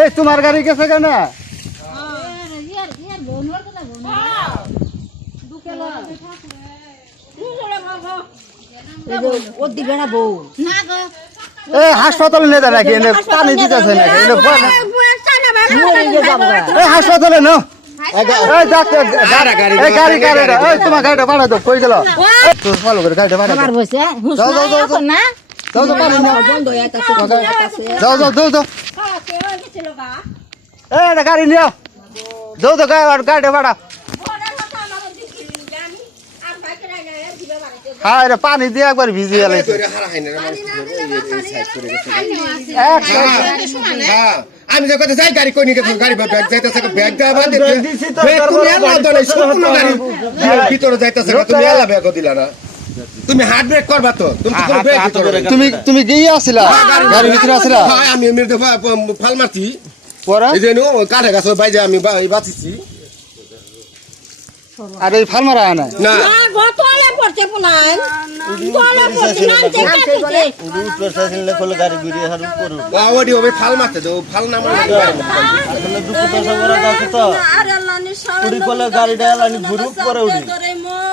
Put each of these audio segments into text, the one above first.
এই তোমার গাড়ি গেছে কেন? হাসপাতালে নিয়ে যান নাকি? পানি দিতেছে নাকি? হাসপাতালে নাও। গাড়ি তোমার গাড়িটা পাঠা দাও। কই গেল? ভালো করে গাড়িটা পাঠা দাও। যাও যাও যাও যাও যাও পানি নাও। যাও যাও যাও যাও। এটা গাড়ি নিও। যাও তো গাড়িটা পাঠা। হ্যাঁ এটা পানি দিয়ে একবার ভিজিয়ে গেছে। আমি যে কথা যাই গাড়ি কই নিয়ে গেছো গাড়ি ব্যাগ যাইতেছে ব্যাগ দেওয়া বাদ দিতে তুমি এলা দলে সম্পূর্ণ গাড়ি ভিতরে যাইতেছে তুমি এলা ব্যাগ দিলা না তুমি হাত ব্রেক করবা তো তুমি গিয়ে আসিলা গাড়ির ভিতরে আসিলা? হ্যাঁ আমি মেরে ফাল মারছি পরে এই যে নো কাঠে গাছ বাইরে আমি বাঁচিছি। আর এই ফাল মারা না না গতলে পড়তে পুনাই গতলে পড়তে নামতে কাটতে উঠে সাইকেলে কোলে গাড়ি ঘুরিয়ে হার উপর ওডি ওবে ফাল মারতে দাও ফাল না মারলে আসলে দুটো সবরা দাও তো আরে লানি সারা উড়ি কোলে গাড়িটা লানি ঘুরু পরে উড়ি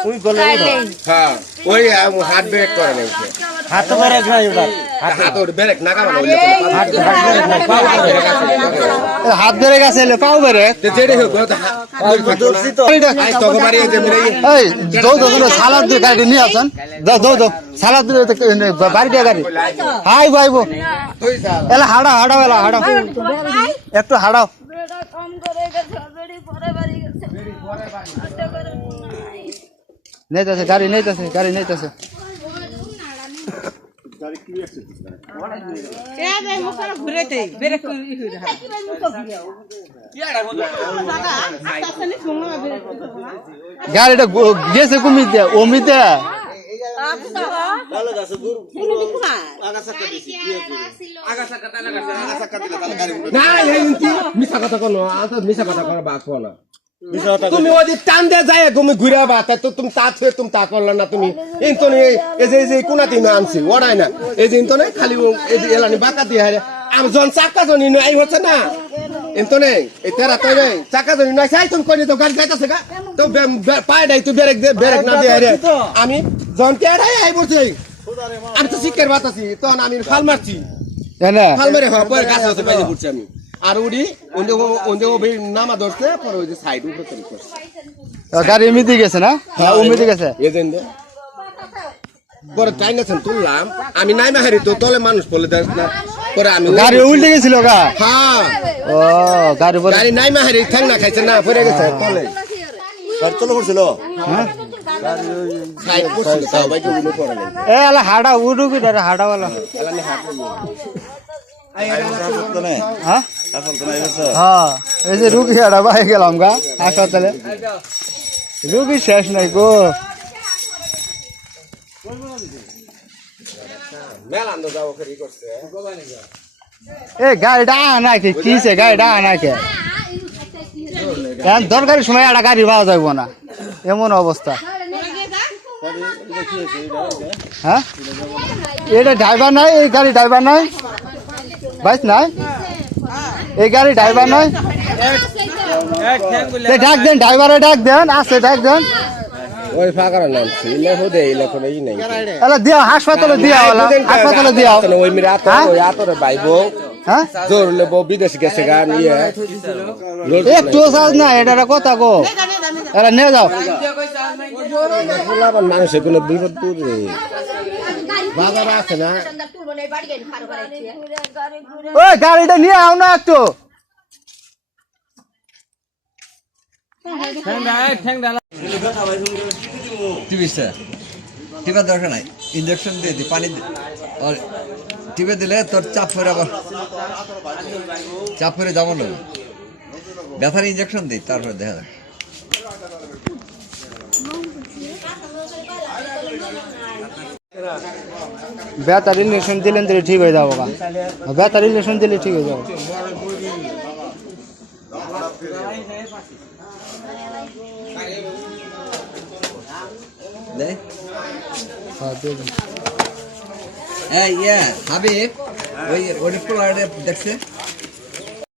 উই কোলে হ্যাঁ ওই হাত ব্রেক করে না হাত ব্রেক নাই ওটা হাত ওর ব্রেক না কামানো হাত ধরে গেছে পাও বেরে যেড়ে হোক দর্শি তো আই তো বাড়ি যে মেরে এই দৌ দৌ সালাদ দিয়ে গাড়ি নিয়ে আসেন। দাও দৌ দৌ সালাদ দিয়ে বাড়ি দিয়ে গাড়ি হাই ভাইবো তুই যা এলা হাড়াও হাড়াও এলা হাড়াও একটু হাড়াও। কম করে গেছে বেড়ি পরে বাড়ি গেছে নেইতেছে গাড়ি নেইতেছে গাড়ি নেইতেছে। গাড়িটা গেছে কুমির দিয়ে অমিত দেয়া না মিছা কথা কোনো মিছা কথা করা বাক না তুমি ওই টান দিয়ে যায় তুমি ঘুরে বা তো তুমি তা ছুঁয়ে তুমি তা করলো না তুমি ইন্তনে এই যে কোনাতে আনছি ওড়াই না এই যে ইন্তনে খালি এই যে এলানি বাঁকা দিয়ে হারে আমি যখন চাকা জনি নয় এই হচ্ছে না ইন্তনে এই তেরা তাই নাই চাকা জনি নয় চাই তুমি কই তো গাড়ি যাইতাছে গা তো পায় নাই তুই ব্রেক না দিয়ে হারে আমি যখন তেরাই আই বলছি আমি তো শিক্ষার বাত আছি তখন আমি ফাল মারছি ফাল মেরে হওয়ার পরে গাছ হচ্ছে বাইরে পড়ছি আমি আর উড়ি ওই নামা ধরছে পরে ওই যে সাইড উপরে তৈরি করছে গাড়ি এমনিতে গেছে না? হ্যাঁ এমনিতে গেছে এজেন্ট পরে চাইনাছেন তুললাম আমি নাই মাহারি তো তলে মানুষ বলে দেখ না পরে আমি গাড়ি উল্টে গেছিল গা? হ্যাঁ ও গাড়ি নাই মাহারি ঠ্যাং না খাইছে না পরে গেছে তলে চলে পড়ছিল হ্যাঁ সাইড করছিল তাও বাইকে উঠে পড়ে গেল এ আলা হাড়া উড়ু কি দাঁড়া হাড়া वाला এলানি হাত হ্যাঁ হ্যাঁ এই যে রুগী হাড়া বাই গেলাম গা হাসপাতালে রুগী শেষ নাই গো মেলান তো যাও করি করছে এ গাড়িটা নাকি কিছে গাড়িটা নাকি এখন দরকারি সময় একটা গাড়ি পাওয়া যাইব না এমন অবস্থা। হ্যাঁ এটা ড্রাইভার নাই এই গাড়ি ড্রাইভার নাই বাইস নাই এই গাড়ি ড্রাইভার নাই ডাক দেন ড্রাইভারে ডাক দেন আসে ডাক দেন ওই ফাঁকার নাম ছিল হদে এলা কোনো ই নাই এলা দিও হাসপাতালে দিও হাসপাতালে দিও ওই মেরে আতো ওই আতরে বাইবো হ্যাঁ জোর লেবো বিদেশি গেছে গা নিয়ে একটু সাজ না এটা কথা গো এলা নিয়ে যাও মানুষের কোনো বিপদ দূরে বাজার আছে না ওই গাড়িটা নিয়ে আও না একটু টিপা দরকার নাই ইঞ্জেকশন দিয়ে দি পানি টিপে দিলে তোর চাপ পরে আবার চাপ পরে যাবো না ব্যথার ইঞ্জেকশন দিই তারপরে দেখা যাক বেতার ইঞ্জেকশন দিলেন দিলে ঠিক হয়ে যাবো গা বেতার ইঞ্জেকশন দিলে ঠিক হয়ে যাবো হাবিব ওই দেখছে